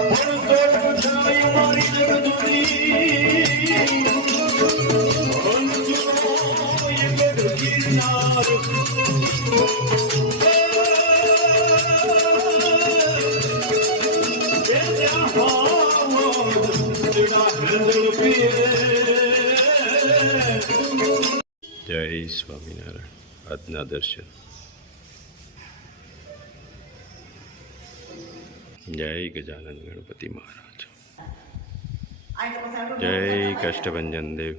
જય સ્વામિનારાયણ. આજના દર્શન. જય ગજાનંદ ગણપતિ મહારાજ. જય કષ્ટભંજન દેવ.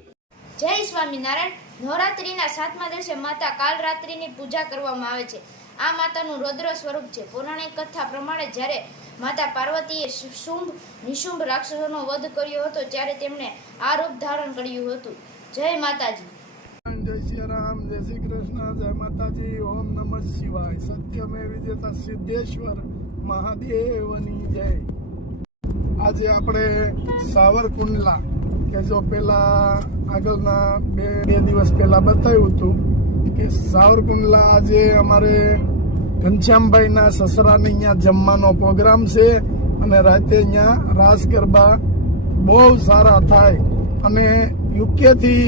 જય સ્વામિનારાયણ. નવરાત્રિના 7મા દિવસે માતા કાલરાત્રિની પૂજા કરવામાં આવે છે. આ માતાનું રૌદ્ર સ્વરૂપ છે. પૌરાણિક કથા પ્રમાણે જ્યારે માતા પાર્વતીએ શુંભ નિશુંભ રાક્ષસોનો વધ કર્યો હતો ત્યારે તેમણે આ રૂપ ધારણ કર્યું હતું. જય માતાજી. જય શ્રી રામ. જય શ્રી કૃષ્ણ. જય માતાજી. ઓમ નમઃ શિવાય. સત્યમે વિજેતા સિદ્ધેશ્વર મહાદેવની જય. આજે આપણે સાવરકુંડલા કે જો પેલા આગળના બે દિવસ પહેલા બતાવ્યું હતું કે સાવરકુંડલા આજે અમારે ઘનશ્યામભાઈના સસરાને અહીંયા જમવાનો પ્રોગ્રામ છે અને રાતે અહીંયા રાસ ગરબા બહુ સારા થાય અને યુકેથી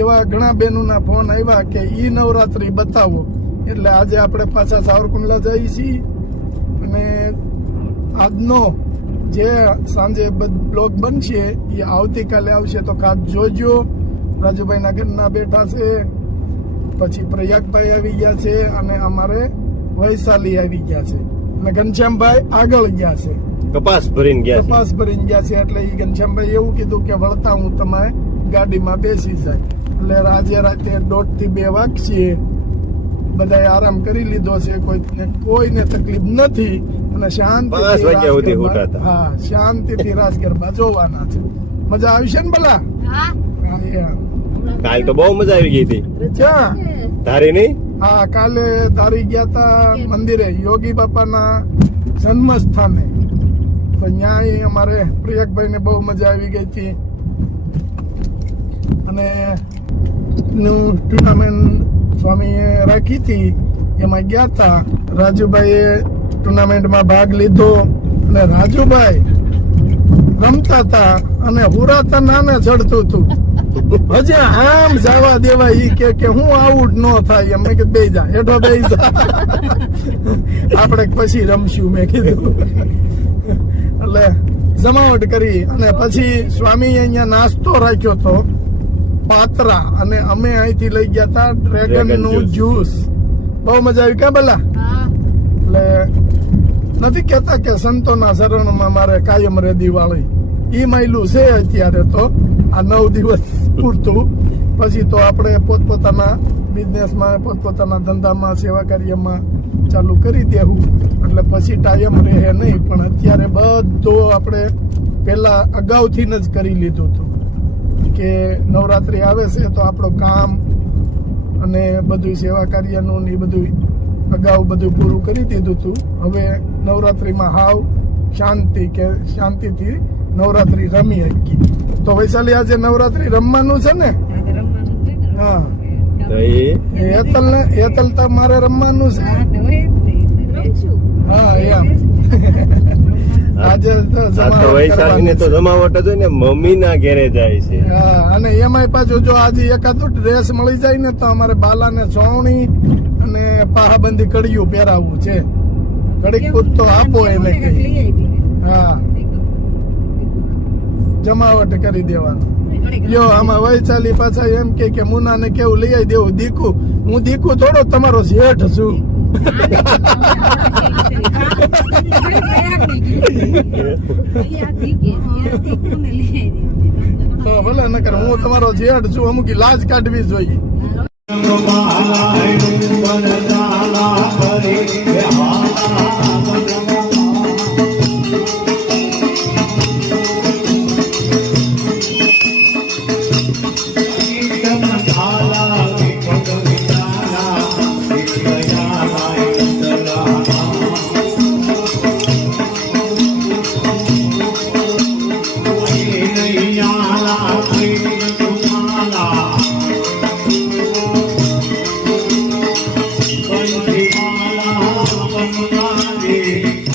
એવા ઘણા બહેનોના ફોન આવ્યા કે ઈ નવરાત્રી બતાવો. એટલે આજે આપણે પાછા સાવરકુંડલા જઈએ છીએ અને આજનો જે સાંજે બ્લોગ બનશે એ આવતીકાલે આવશે તો ખાસ જોજો. રાજુભાઈના ઘરના બેઠા છે, પછી પ્રયાગભાઈ આવી ગયા છે અને અમારે વૈશાલી આવી ગયા છે અને ઘનશ્યામભાઈ આગળ ગયા છે. કપાસ ભરીને ગયા છે એટલે એ ઘનશ્યામભાઈ એવું કીધું કે વળતા હું તમારે ગાડીમાં બેસી જાય. એટલે આજે રાતે 1:30 થી 2 વાગશે. બધાએ આરામ કરી લીધો છે, કોઈને તકલીફ નથી અને શાંતિથી રાસ ગરબા જોવાના છે. મજા આવશે ને ભલા? કાલ તો બહુ મજા આવી ગઈ હતી. ક્યાં ધારી નહીં? હા, કાલે ધારી ગયા તા મંદિરે, યોગી બાપાના જન્મ સ્થાને. તો ત્યાં અમારે પ્રિયકભાઈ ને બહુ મજા આવી ગઈ હતી અને ટુર્નામેન્ટ સ્વામીએ રાખી હતી એમાં ગયા હતા. રાજુભાઈએ ટુર્નામેન્ટમાં ભાગ લીધો અને રાજુભાઈ રમતા હતા અને હુરાતા નાને ચડતું હતું. હજી આમ જવા દેવા ઈ કે હું આઉટ ન થાય. અમે કે બે જા હેઠો બે જા આપણે પછી રમશું મેં કીધું. એટલે જમાવટ કરી અને પછી સ્વામી અહીંયા નાસ્તો રાખ્યો હતો પાત્રા અને અમે અહીંથી લઈ ગયા હતા ડ્રેગન નું જ્યુસ. બહુ મજા આવી કા ભલા? એટલે નથી કેતા કે સંતોના શરણમાં મારે કાયમ રે દિવાળી. ઈ માયલું છે અત્યારે તો આ 9 દિવસ પૂરતું. પછી તો આપણે પોતપોતાના બિઝનેસમાં પોતપોતાના ધંધામાં સેવા કાર્યમાં ચાલુ કરી દેવું એટલે પછી ટાઈમ રહે નહીં. પણ અત્યારે બધું આપણે પેલા અગાઉથી જ કરી લીધું હતું કે નવરાત્રી આવે છે તો આપણું કામ અને બધું સેવા કાર્યનું ને બધું અગાઉ બધું પૂરું કરી દીધું હતું. હવે નવરાત્રીમાં હાવ શાંતિથી નવરાત્રી રમી શકી. તો વૈશાલી આજે નવરાત્રી રમવાનું છે ને? હા, હેતલ તમારે રમવાનું છે? હા એમ. આજે વૈશાલીને તો જમાવટ જ ને મમ્મી ના ઘેરે જાય છે. હા, અને એમાંય પાછું જો આજે એકાદું ડ્રેસ મળી જાય ને તો અમારે બાલાને સોવણી અને પાહાબંધી કડિયું પહેરાવવું છે. ઘડીક પૂત તો આપો એને કઈ. હા, જમાવટ કરી દેવાનું. યો આમાં વૈશાલી પાછા એમ કે મુનાને કેવું લઈ આવી દેવું. દીકુ હું દીકુ થોડો તમારો શેઠ છું. તો ભલે નકર હું તમારો જેઠ છું. અમુક લાજ કાઢવી જોઈએ. Thank you.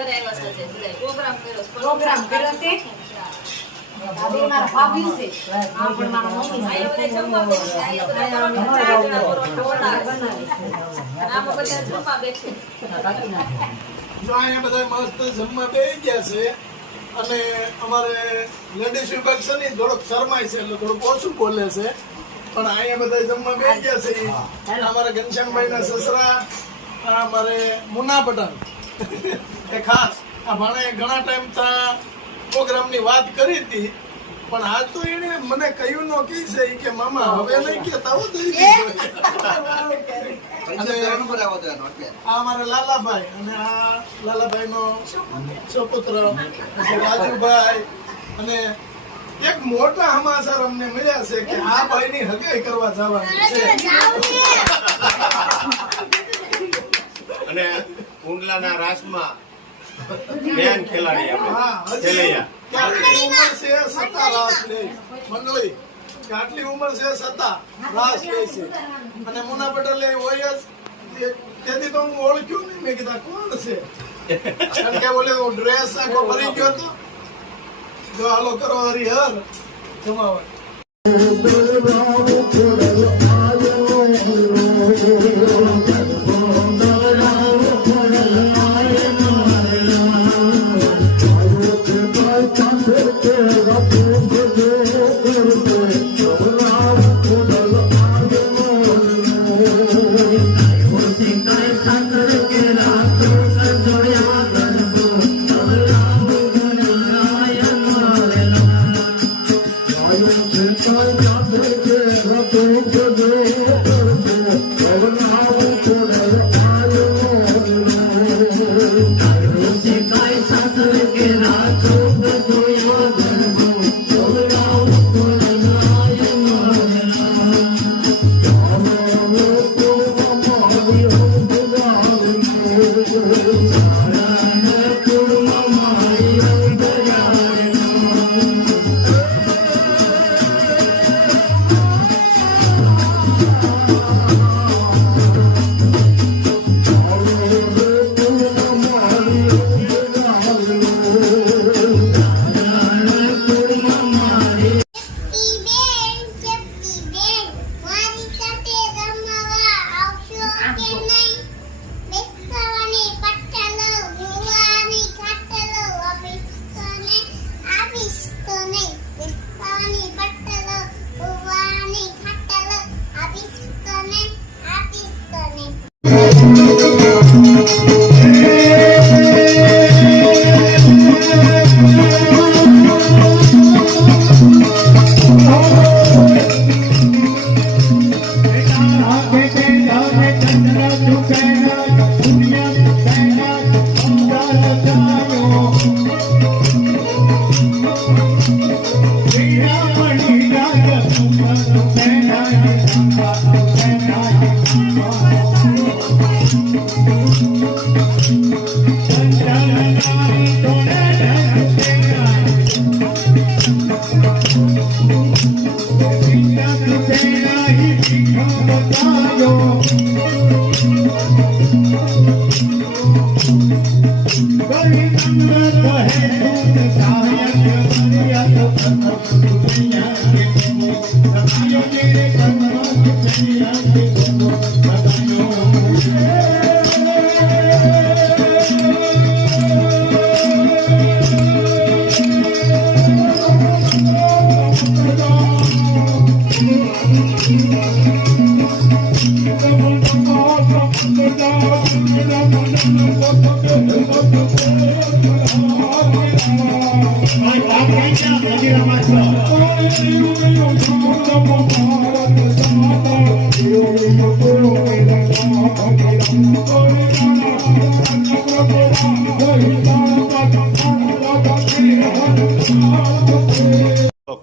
ઘરે આવ્યા છે આજે બધાય. પ્રોગ્રામ કર્યો છે. પ્રોગ્રામ કર્યો છે. આ બે મારા ભાભી છે. આ પણ મારા મમ્મી છે. અહીંયા બધા જમવા બેઠા. અહીંયા બધા પરોઠા, 4 જણા પરોઠા બનાવે છે. આમાં બધા જમવા બેઠે. જો અહીંયા બધા મસ્ત જમવા બેસી ગયા છે અને અમારે લેડીઝ વિભાગ છે ને થોડોક શરમાય છે એટલે થોડુંક ઓછું બોલે છે પણ અહીંયા બધા જમવા બેસી ગયા છે અમારા ઘનશ્યામભાઈ ના સસરા અમારે મુના પઠાણ એ ખાસ આ ભાણે ઘણા ટાઈમ પ્રોગ્રામ ની વાત કરી હતી પણ આજ તો એને મને કહ્યું ન કી છે કે મામા હવે નહીં કે તાવું દઈ દીધું અને આ અમારા લાલાભાઈ અને આ લાલાભાઈ નો સુપુત્ર પછી રાજુભાઈ અને એક મોટા સમાચાર અમને મળ્યા છે કે આ ભાઈ ની હગાઈ કરવા જવાની છે અને ઉંડલાના રાસમાં બેન ખેલાડી આપણે હા હજી ખેલૈયા. કે આટલી ઉંમર છે છતાં રાસ લે મંડળી કે આટલી ઉંમર છે છતાં રાસ લે છે અને મુના પટેલ હોય જ તેથી તો હું ઓળખ્યું નહીં મેં કીધા કોણ છે કારણ કે બોલે ડ્રેસ આખો ભરી ગયો હતો જો હાલો કરો હરિહર જમાવટ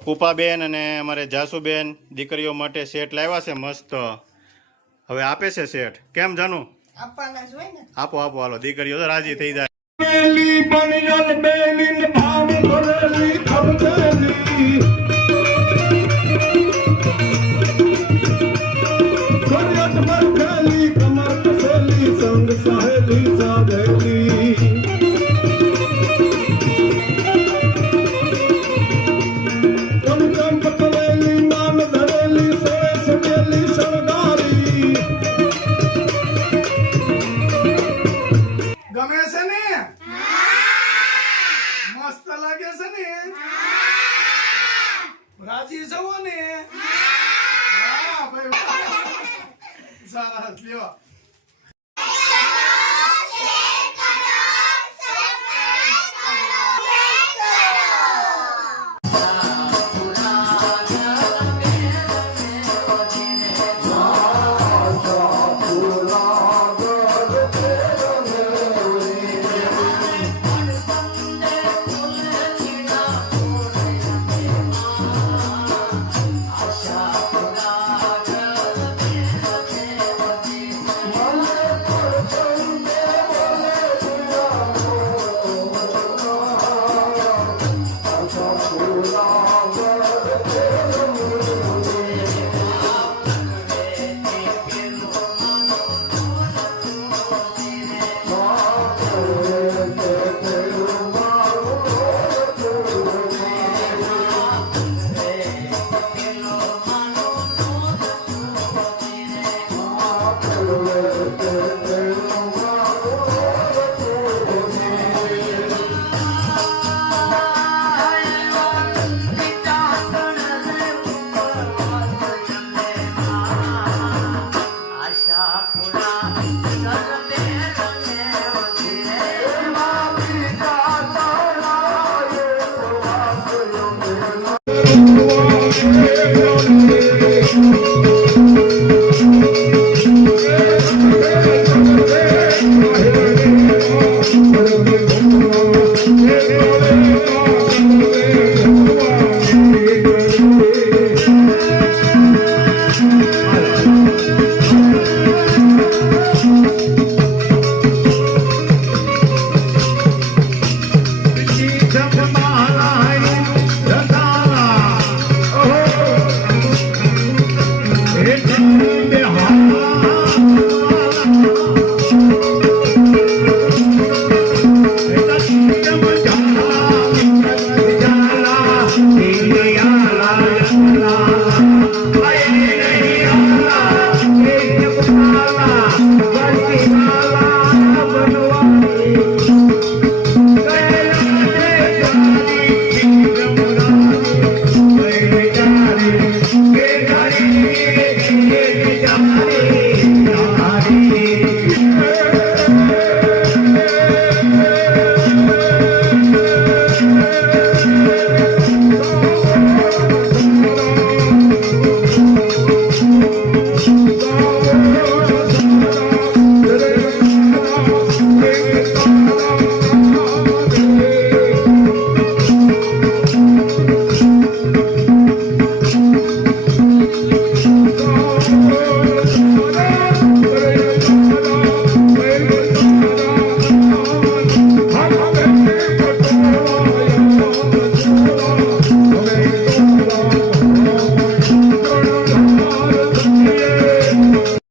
કુપાબેન અને અમારે જાસુબેન દીકરીઓ માટે સેટ લાવ્યા છે મસ્ત. હવે આપે છે સેટ. કેમ જાનું? આપવાના જ હોય ને. આપો આપો હાલો, દીકરીઓ તો રાજી થઈ જાય. કમર કસેલી સંગ સહેલી સાધેલી લાગે છે ને રાજી છો ને હા ભાઈ સારા લ્યો